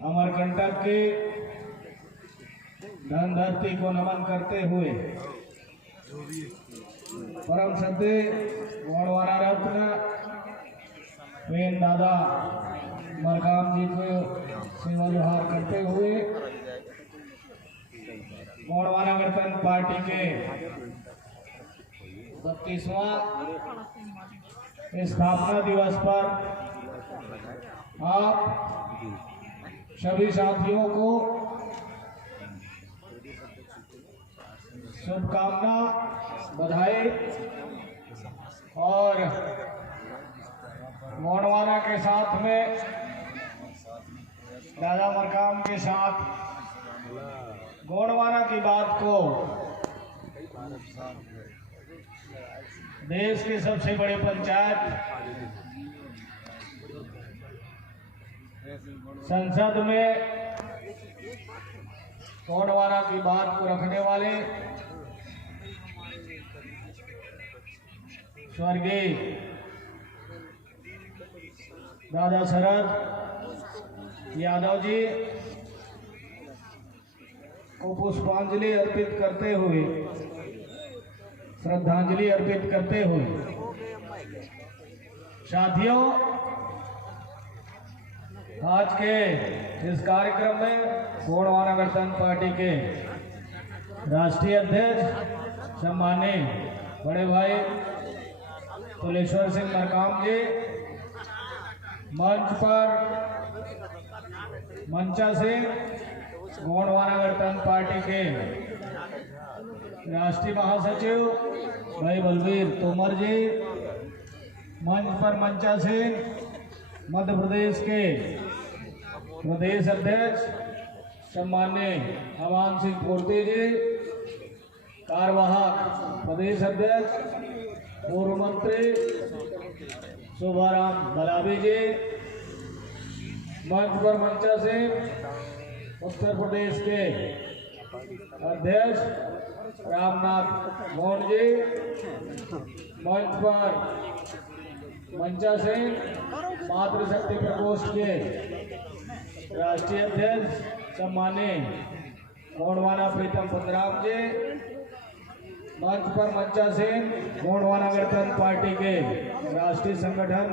अमरकंटक की धन धरती को नमन करते हुए परम श्रद्धे गोंडवाना रत्न प्रेम दादा मरकाम जी को सेवा जोहार करते हुए गोंडवाना गणतंत्र पार्टी के 32वां स्थापना दिवस पर आप सभी साथियों को शुभकामना, बधाई और गोंडवाना के साथ में दादा मरकाम के साथ गोंडवाना की बात को देश के सबसे बड़े पंचायत संसद में गोंडवाना की बात को रखने वाले स्वर्गीय दादा शरद यादव जी को पुष्पांजलि अर्पित करते हुए, श्रद्धांजलि अर्पित करते हुए, साथियों आज के इस कार्यक्रम में गोंडवाना गणतंत्र पार्टी के राष्ट्रीय अध्यक्ष सम्माननीय बड़े भाई तुलेश्वर सिंह मरकाम जी मंच पर मंचासीन गोंडवाना गणतंत्र पार्टी के राष्ट्रीय महासचिव भाई बलबीर तोमर जी, मंच पर मंचासीन मध्य प्रदेश के प्रदेश अध्यक्ष सम्माननीय हवान सिंह पूर्ति जी, कार्यवाहक प्रदेश अध्यक्ष पूर्व मंत्री शोभाराम बलाबी जी, मंच पर मंचासीन उत्तर प्रदेश के अध्यक्ष रामनाथ मोहन जी, मंच पर मंचासीन मातृशक्ति प्रकोष्ठ के राष्ट्रीय अध्यक्ष सम्माननीय गोंडवाना प्रीतम पतराम जी, मंच पर मंचासीन गोंडवाना गणतंत्र पार्टी के राष्ट्रीय संगठन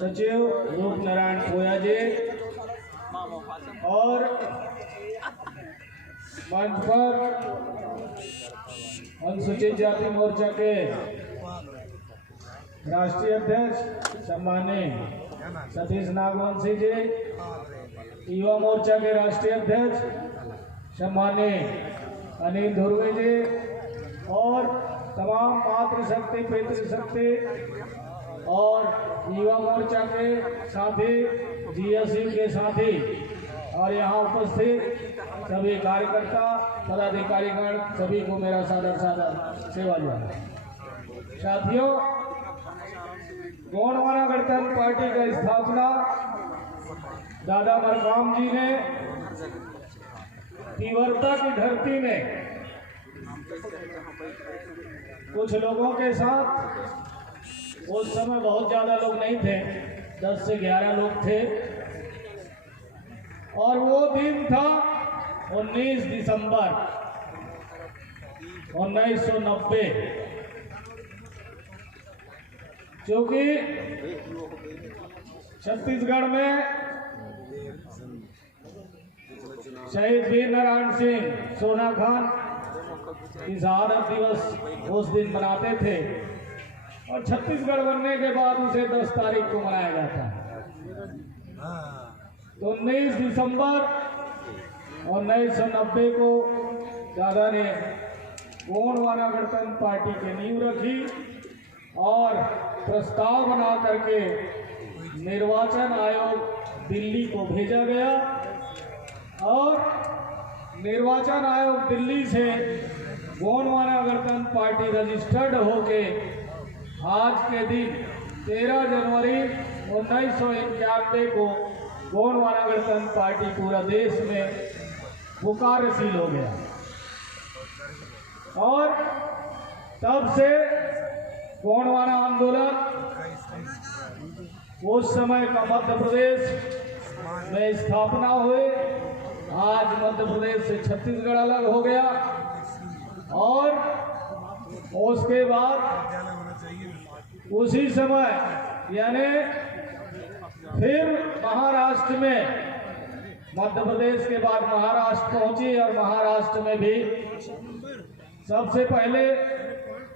सचिव रूप नारायण पोया जी और मंच पर अनुसूचित जाति मोर्चा के राष्ट्रीय अध्यक्ष सम्माननीय सतीश नागवंशी जी, युवा मोर्चा के राष्ट्रीय अध्यक्ष सम्माननीय अनिल धुर्वे जी और तमाम मातृशक्ति पितृशक्ति और युवा मोर्चा के साथी, जीएसयू के साथी और यहाँ उपस्थित सभी कार्यकर्ता पदाधिकारीगण सभी को मेरा सादर सादर सेवा जोहार। साथियों, गोंडवाना गणतंत्र पार्टी का स्थापना दादा मरकाम जी ने तीव्रता की धरती में कुछ लोगों के साथ, उस समय बहुत ज्यादा लोग नहीं थे, 10 से 11 लोग थे और वो दिन था 19 दिसंबर 1990, क्योंकि छत्तीसगढ़ में शहीद वीर नारायण सिंह सोना खान की शहादत दिवस उस दिन मनाते थे और छत्तीसगढ़ बनने के बाद उसे 10 तारीख को मनाया जाता है। तो 19 दिसंबर 1990 को दादा ने गोंडवाना गणतंत्र पार्टी की नींव रखी और प्रस्ताव बना करके निर्वाचन आयोग दिल्ली को भेजा गया और निर्वाचन आयोग दिल्ली से गोंडवाना गणतंत्र पार्टी रजिस्टर्ड होके आज के दिन 13 जनवरी 1991 को गोंडवाना गणतंत्र पार्टी पूरा देश में पुकारशील हो गया और तब से गोंडवाना आंदोलन उस समय का मध्य प्रदेश में स्थापना हुई। आज मध्य प्रदेश से छत्तीसगढ़ अलग हो गया और उसके बाद उसी समय यानी फिर महाराष्ट्र में मध्य प्रदेश के बाद महाराष्ट्र पहुंची और महाराष्ट्र में भी सबसे पहले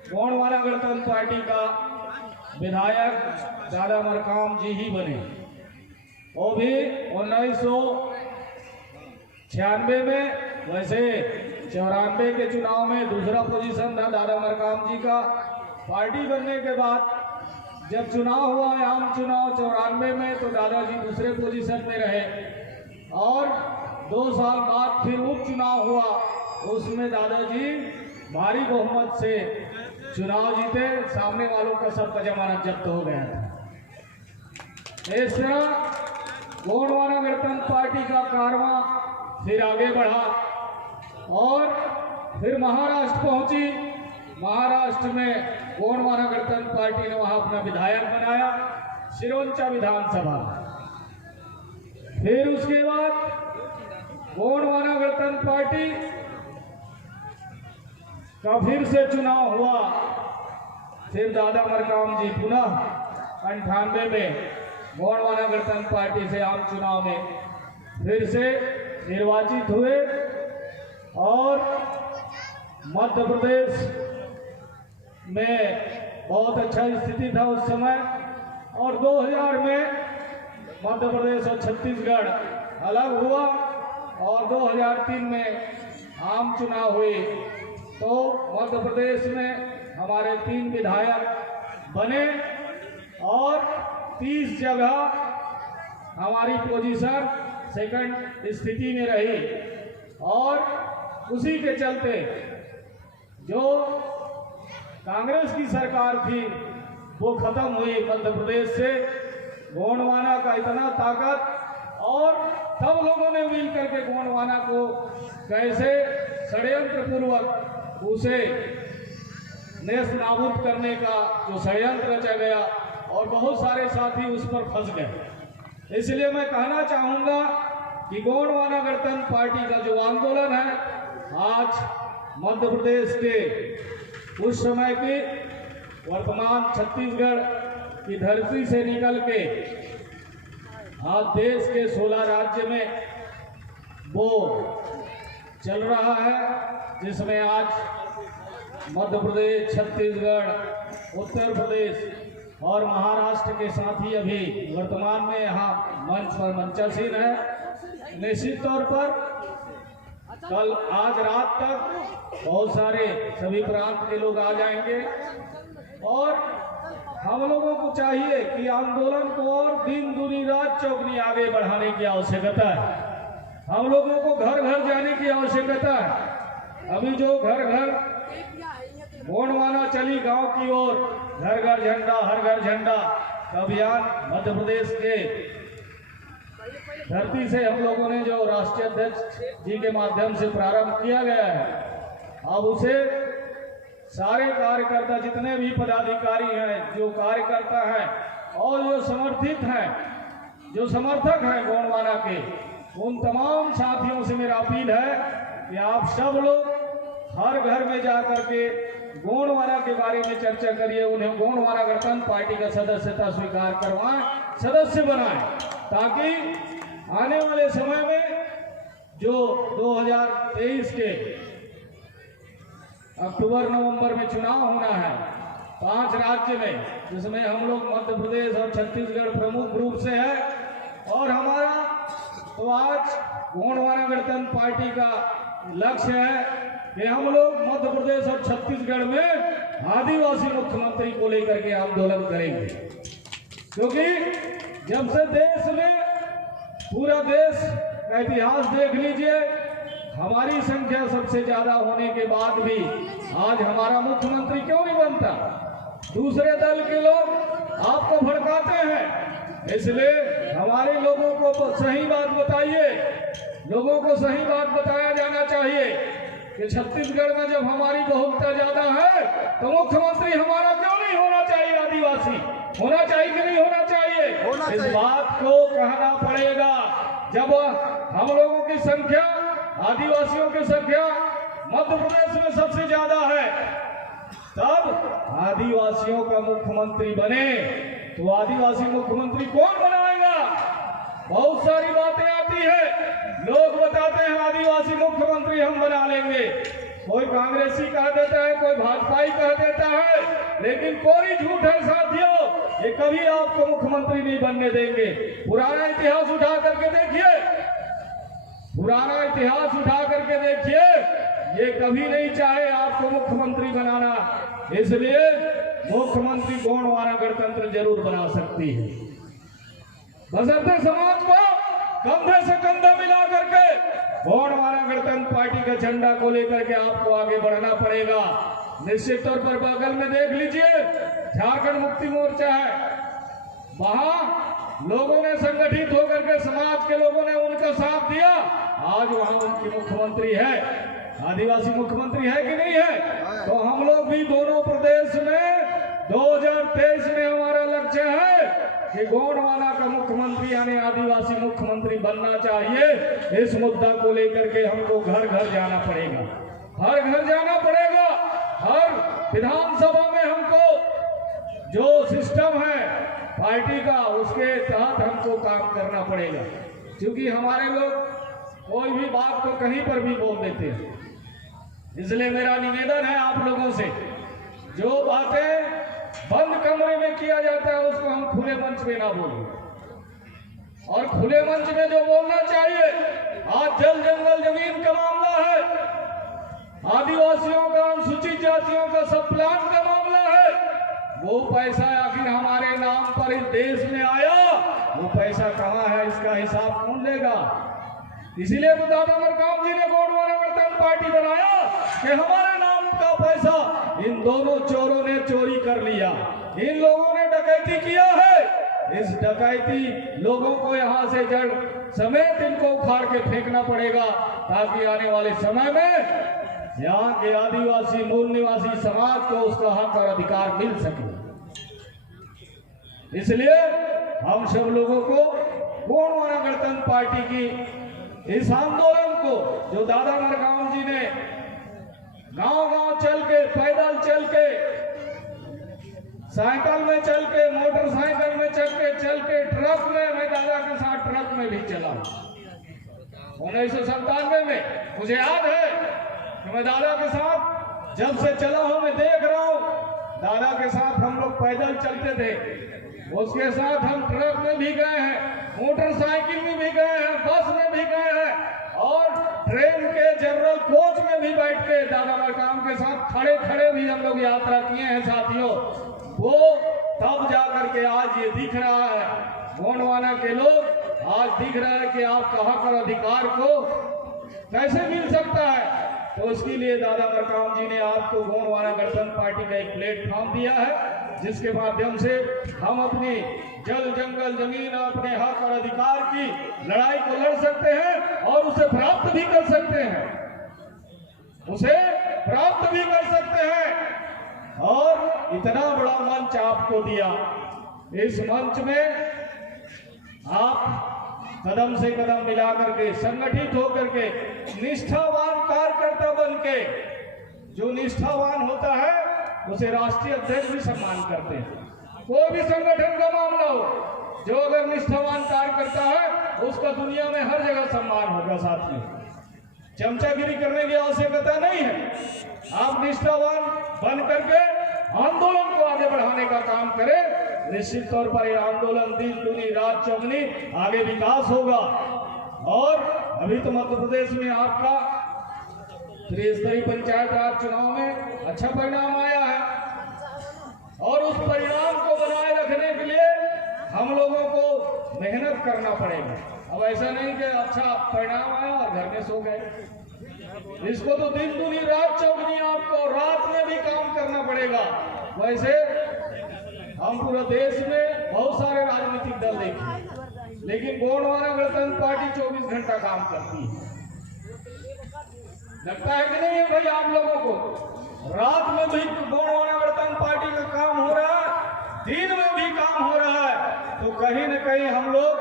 गोंडवाना गणतंत्र पार्टी का विधायक दादा मरकाम जी ही बने। वो भी 1996 में, वैसे 94 के चुनाव में दूसरा पोजीशन था दादा मरकाम जी का। पार्टी बनने के बाद जब चुनाव हुआ आम चुनाव 94 में, तो दादाजी दूसरे पोजीशन में रहे और 2 साल बाद फिर उपचुनाव हुआ, उसमें दादाजी भारी बहुमत से चुनाव जीते, सामने वालों का सबका जमानत जब्त हो गया था। इस तरह गोंडवाना गणतंत्र पार्टी का कारवां फिर आगे बढ़ा और फिर महाराष्ट्र पहुंची। महाराष्ट्र में गोंडवाना गणतंत्र पार्टी ने वहां अपना विधायक बनाया सिरोंचा विधानसभा। फिर उसके बाद गोंडवाना गणतंत्र पार्टी का फिर से चुनाव हुआ। फिर दादा मरकाम जी पुनः 98 में गोंडवाना गणतंत्र पार्टी से आम चुनाव में फिर से निर्वाचित हुए और मध्य प्रदेश में बहुत अच्छा स्थिति था उस समय। और 2000 में मध्य प्रदेश और छत्तीसगढ़ अलग हुआ और 2003 में आम चुनाव हुए, तो मध्य प्रदेश में हमारे 3 विधायक बने और 30 जगह हमारी पोजीशन सेकंड स्थिति में रही। और उसी के चलते जो कांग्रेस की सरकार थी वो खत्म हुई मध्य प्रदेश से। गोंडवाना का इतना ताकत और सब लोगों ने मिल करके गोंडवाना को कैसे षड्यंत्र पूर्वक उसे नेस्त नाबूद करने का जो षड्यंत्र रचा गया और बहुत सारे साथी उस पर फंस गए। इसलिए मैं कहना चाहूंगा कि गोंडवाना गणतंत्र पार्टी का जो आंदोलन है आज मध्य प्रदेश के उस समय की वर्तमान छत्तीसगढ़ की धरती से निकल के आज देश के 16 राज्य में वो चल रहा है, जिसमें आज मध्य प्रदेश, छत्तीसगढ़, उत्तर प्रदेश और महाराष्ट्र के साथ ही अभी वर्तमान में यहाँ मंच पर मंचासीन है। निश्चित तौर पर कल आज रात तक बहुत सारे सभी प्रांत के लोग आ जाएंगे और हम लोगों को चाहिए कि आंदोलन को और दिन दूनी रात चौगनी आगे बढ़ाने की आवश्यकता है। हम लोगों को घर घर जाने की आवश्यकता है। अभी जो घर घर गोंडवाना चली गांव की ओर, घर घर झंडा हर घर झंडा का अभियान मध्य प्रदेश के धरती से हम लोगों ने जो राष्ट्रीय अध्यक्ष जी के माध्यम से प्रारंभ किया गया है, अब उसे सारे कार्यकर्ता जितने भी पदाधिकारी हैं, जो कार्यकर्ता हैं और जो समर्थित हैं, जो समर्थक हैं गोंडवाना के, उन तमाम साथियों से मेरा अपील है कि आप सब लोग हर घर में जा करके गोंडवाना के बारे में चर्चा करिए, उन्हें गोंडवाना गणतंत्र पार्टी का सदस्यता स्वीकार करवाएं, सदस्य बनाएं, ताकि आने वाले समय में जो 2023 के अक्टूबर नवंबर में चुनाव होना है 5 राज्य में, जिसमें हम लोग मध्य प्रदेश और छत्तीसगढ़ प्रमुख रूप से है। और हमारा तो आज गोंडवाना गणतंत्र पार्टी का लक्ष्य है कि हम लोग मध्य प्रदेश और छत्तीसगढ़ में आदिवासी मुख्यमंत्री को लेकर के आंदोलन करेंगे, क्योंकि जब से देश में पूरा देश का इतिहास देख लीजिए, हमारी संख्या सबसे ज्यादा होने के बाद भी आज हमारा मुख्यमंत्री क्यों नहीं बनता? दूसरे दल के लोग आपको भड़काते हैं। इसलिए हमारे लोगों को सही बात बताइए, लोगों को सही बात बताया जाना चाहिए कि छत्तीसगढ़ में जब हमारी बहुमत ज्यादा है तो मुख्यमंत्री हमारा क्यों नहीं नहीं होना चाहिए, आदिवासी होना चाहिए कि नहीं होना चाहिए? इस बात को कहना पड़ेगा। जब हम लोगों की संख्या, आदिवासियों की संख्या मध्य प्रदेश में सबसे ज्यादा है, तब आदिवासियों का मुख्यमंत्री बने तो आदिवासी मुख्यमंत्री कौन बनाएगा? बहुत सारी बातें आती है, लोग बताते हैं आदिवासी मुख्यमंत्री हम बना लेंगे। कोई कांग्रेसी कह देता है, कोई भाजपाई कह देता है, लेकिन कोई झूठ है साथियों, ये कभी आपको मुख्यमंत्री नहीं बनने देंगे। पुराना इतिहास उठा करके देखिए, पुराना इतिहास उठा करके देखिए, ये कभी नहीं चाहे आपको मुख्यमंत्री बनाना। इसलिए मुख्यमंत्री गोंडवाना गणतंत्र जरूर बना सकती है, बशर्ते समाज को कंधे से कंधा मिला करके गोंडवाना गणतंत्र पार्टी का झंडा को लेकर के आपको आगे बढ़ना पड़ेगा। निश्चित तौर पर बगल में देख लीजिए, झारखंड मुक्ति मोर्चा है, वहां लोगों ने संगठित होकर के, समाज के लोगों ने उनका साथ दिया, आज वहां उनकी मुख्यमंत्री है। आदिवासी मुख्यमंत्री है कि नहीं है? तो हम लोग भी दोनों प्रदेश में 2023 में हमारा लक्ष्य है कि गोंडवाना का मुख्यमंत्री यानी आदिवासी मुख्यमंत्री बनना चाहिए। इस मुद्दा को लेकर के हमको घर घर जाना पड़ेगा, हर घर जाना पड़ेगा, हर विधानसभा में हमको जो सिस्टम है पार्टी का उसके तहत हमको काम करना पड़ेगा। क्योंकि हमारे लोग कोई भी बात को कहीं पर भी बोल देते हैं, इसलिए मेरा निवेदन है आप लोगों से, जो बातें बंद कमरे में किया जाता है उसको हम खुले मंच में ना बोलें, और खुले मंच में जो बोलना चाहिए, आज जल जंगल जमीन का मामला है, आदिवासियों का, अनुसूचित जातियों का सब प्लान का मामला है, वो पैसा आखिर हमारे नाम पर इस देश में आया, वो पैसा कहाँ है, इसका हिसाब कौन लेगा? इसीलिए तो दादा मरकाम जी ने गोंडवाना गणतंत्र पार्टी बनाया कि हमारे नाम का पैसा इन दोनों चोरों ने चोरी कर लिया, इन लोगों ने डकैती किया है। इस डकैती लोगों को यहाँ से जड़ समेत इनको उखाड़ के फेंकना पड़ेगा, ताकि आने वाले समय में यहाँ के आदिवासी मूल निवासी समाज को उसका हक और अधिकार मिल सके। इसलिए हम सब लोगों को गोंडवाना गणतंत्र पार्टी की इस आंदोलन को, जो दादा मरकाम जी ने गांव-गांव चल के, पैदल चल के, साइकिल में चल के, मोटरसाइकिल में चल के, ट्रक में, मैं दादा के साथ ट्रक में भी चला 1997 में। मुझे याद है कि मैं दादा के साथ जब से चला हूं, मैं देख रहा हूं, दादा के साथ हम लोग पैदल चलते थे, उसके साथ हम ट्रक में भी गए हैं, मोटरसाइकिल में भी गए हैं, बस में भी गए हैं, और ट्रेन के जनरल कोच में भी बैठ के दादा मरकाम के साथ खड़े खड़े भी हम लोग यात्रा किए हैं साथियों। वो तब जाकर के आज ये दिख रहा है, गोंडवाना के लोग आज दिख रहा है कि आपका हक और अधिकार को कैसे मिल सकता है। तो उसके लिए दादा मरकाम जी ने आपको गोंडवाना गणतंत्र पार्टी का एक प्लेटफॉर्म दिया है, जिसके माध्यम से हम अपनी जल जंगल जमीन अपने हक और अधिकार की लड़ाई को लड़ सकते हैं और उसे प्राप्त भी कर सकते हैं, उसे प्राप्त भी कर सकते हैं। और इतना बड़ा मंच आपको दिया, इस मंच में आप कदम से कदम मिला करके, संगठित होकर के, निष्ठावान कार्यकर्ता बन के, जो निष्ठावान होता है उसे राष्ट्रीय अध्यक्ष भी सम्मान करते हैं। कोई भी संगठन का मामला हो, जो अगर निष्ठावान कार्य करता है उसका दुनिया में हर जगह सम्मान होगा साथियों। चमचागिरी करने की आवश्यकता नहीं है, आप निष्ठावान बन करके आंदोलन को आगे बढ़ाने का काम करें। निश्चित तौर पर यह आंदोलन दिन दुनी रात चौगनी आगे विकास होगा। और अभी तो मध्य प्रदेश में आपका त्रिस्तरीय पंचायत राज चुनाव में अच्छा परिणाम आया है, और उस परिणाम को बनाए रखने के लिए हम लोगों को मेहनत करना पड़ेगा। अब ऐसा नहीं कि अच्छा परिणाम आया और घर में सो गए, इसको तो दिन दुनी रात चौगनी आपको रात में भी काम करना पड़ेगा। वैसे हम पूरे देश में बहुत सारे राजनीतिक दल देखे, लेकिन गोंडवाना गणतंत्र पार्टी 24 घंटा काम करती है। लगता है कि नहीं है भाई आप लोगों को? रात में भी गोंडवाना गणतंत्र पार्टी का काम हो रहा है, दिन में भी काम हो रहा है। तो कहीं न कहीं हम लोग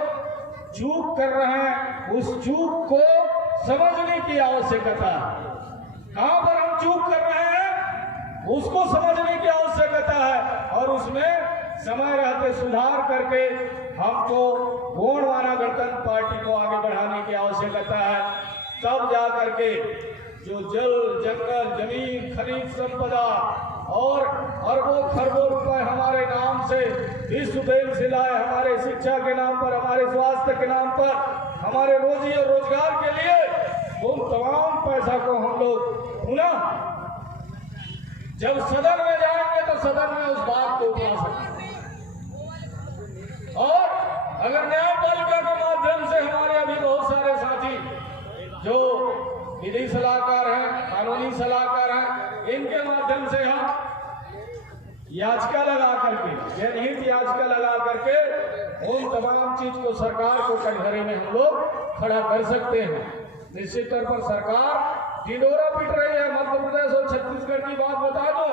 चूक कर रहे हैं। उस चूक को समझने की आवश्यकता है। कहां पर हम चूक कर रहे हैं उसको समझने की आवश्यकता है, और उसमें समय रहते सुधार करके हमको गोंडवाना गणतंत्र पार्टी को आगे बढ़ाने की आवश्यकता है। तब जा करके जो जल जंगल जमीन खनिज संपदा और अरबों खरबों रुपए हमारे नाम से विश्व बैंक से लाए, हमारे शिक्षा के नाम पर, हमारे स्वास्थ्य के नाम पर, हमारे रोजी और रोजगार के लिए, उन तमाम पैसा को हम लोग पुनः जब सदन में जाएंगे तो सदन में उस बात को उठा सकते। और अगर न्यायपालिका के माध्यम से हमारे अभी बहुत सारे साथी जो विधि सलाहकार हैं, कानूनी सलाहकार हैं, इनके माध्यम से हम याचिका लगा करके, जनहित याचिका लगा करके उन तमाम चीज को सरकार को कटघरे में हम लोग खड़ा कर सकते हैं। निश्चित तौर पर सरकार ढिंढोरा पीट रही है। मध्य प्रदेश और छत्तीसगढ़ की बात बता दो।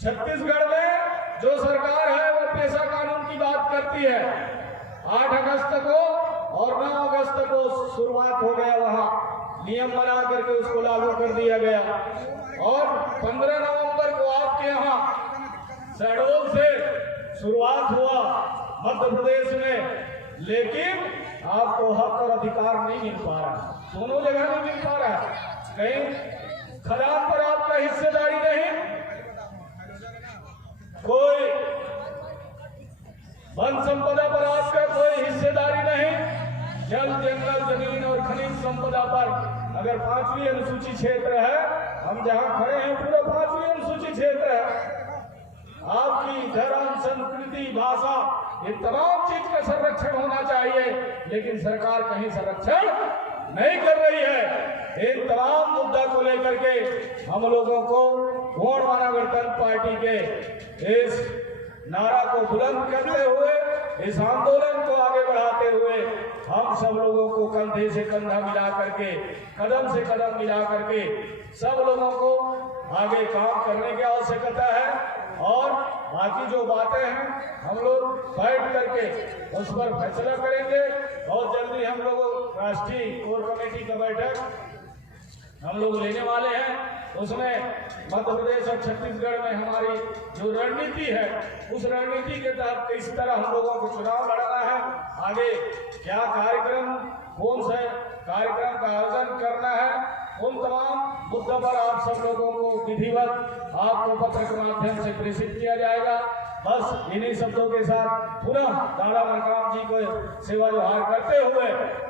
छत्तीसगढ़ में जो सरकार है वो पेशा कानून की बात करती है। 8 अगस्त को और 9 अगस्त को शुरुआत हो गया, वहां नियम बना करके उसको लागू कर दिया गया। और 15 नवंबर को आपके यहाँ शहडोल से शुरुआत हुआ मध्य प्रदेश में, लेकिन आपको हक और अधिकार नहीं मिल पा रहा। दोनों जगह नहीं मिल पा रहा है। कहीं खदान पर आपका हिस्सेदारी नहीं, कोई वन संपदा पर आपका कोई हिस्सेदारी नहीं, जल जंगल जमीन और खनिज संपदा पर अगर 5वीं अनुसूची क्षेत्र है, हम जहां खड़े हैं पूरा 5वीं अनुसूची क्षेत्र है। आपकी धर्म संस्कृति भाषा ये तमाम चीज का संरक्षण होना चाहिए, लेकिन सरकार कहीं संरक्षण नहीं कर रही है। इन तमाम मुद्दा को लेकर के हम लोगों को गोंडवाना गणतंत्र पार्टी के इस नारा को बुलंद करते हुए, इस आंदोलन को आगे बढ़ाते हुए हम सब लोगों को कंधे से कंधा मिला करके, कदम से कदम मिला करके सब लोगों को आगे काम करने की आवश्यकता है। और बाकी जो बातें हैं हम लोग बैठ करके उस पर फैसला करेंगे। बहुत जल्दी हम लोग राष्ट्रीय कोर कमेटी का बैठक हम लोग लेने वाले हैं। उसमें मध्य प्रदेश और छत्तीसगढ़ में हमारी जो रणनीति है, उस रणनीति के तहत किस तरह हम लोगों को चुनाव लड़ना है, आगे क्या कार्यक्रम, कौन से कार्यक्रम का आयोजन करना है, उन तमाम मुद्दों पर आप सब लोगों को विधिवत आपको पत्र के माध्यम से प्रेषित किया जाएगा। बस इन्हीं शब्दों के साथ पुनः दादा मरकाम जी को सेवा जोहार करते हुए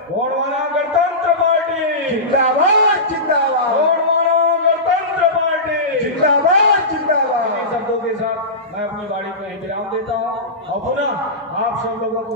गोंडवाना गणतंत्र पार्टी जिंदाबाद जिंदाबाद, गोंडवाना गणतंत्र पार्टी जिंदाबाद जिंदाबाद। इन्हीं शब्दों के साथ मैं अपनी गाड़ी को विराम देता हूँ और पुनः आप सब लोगों को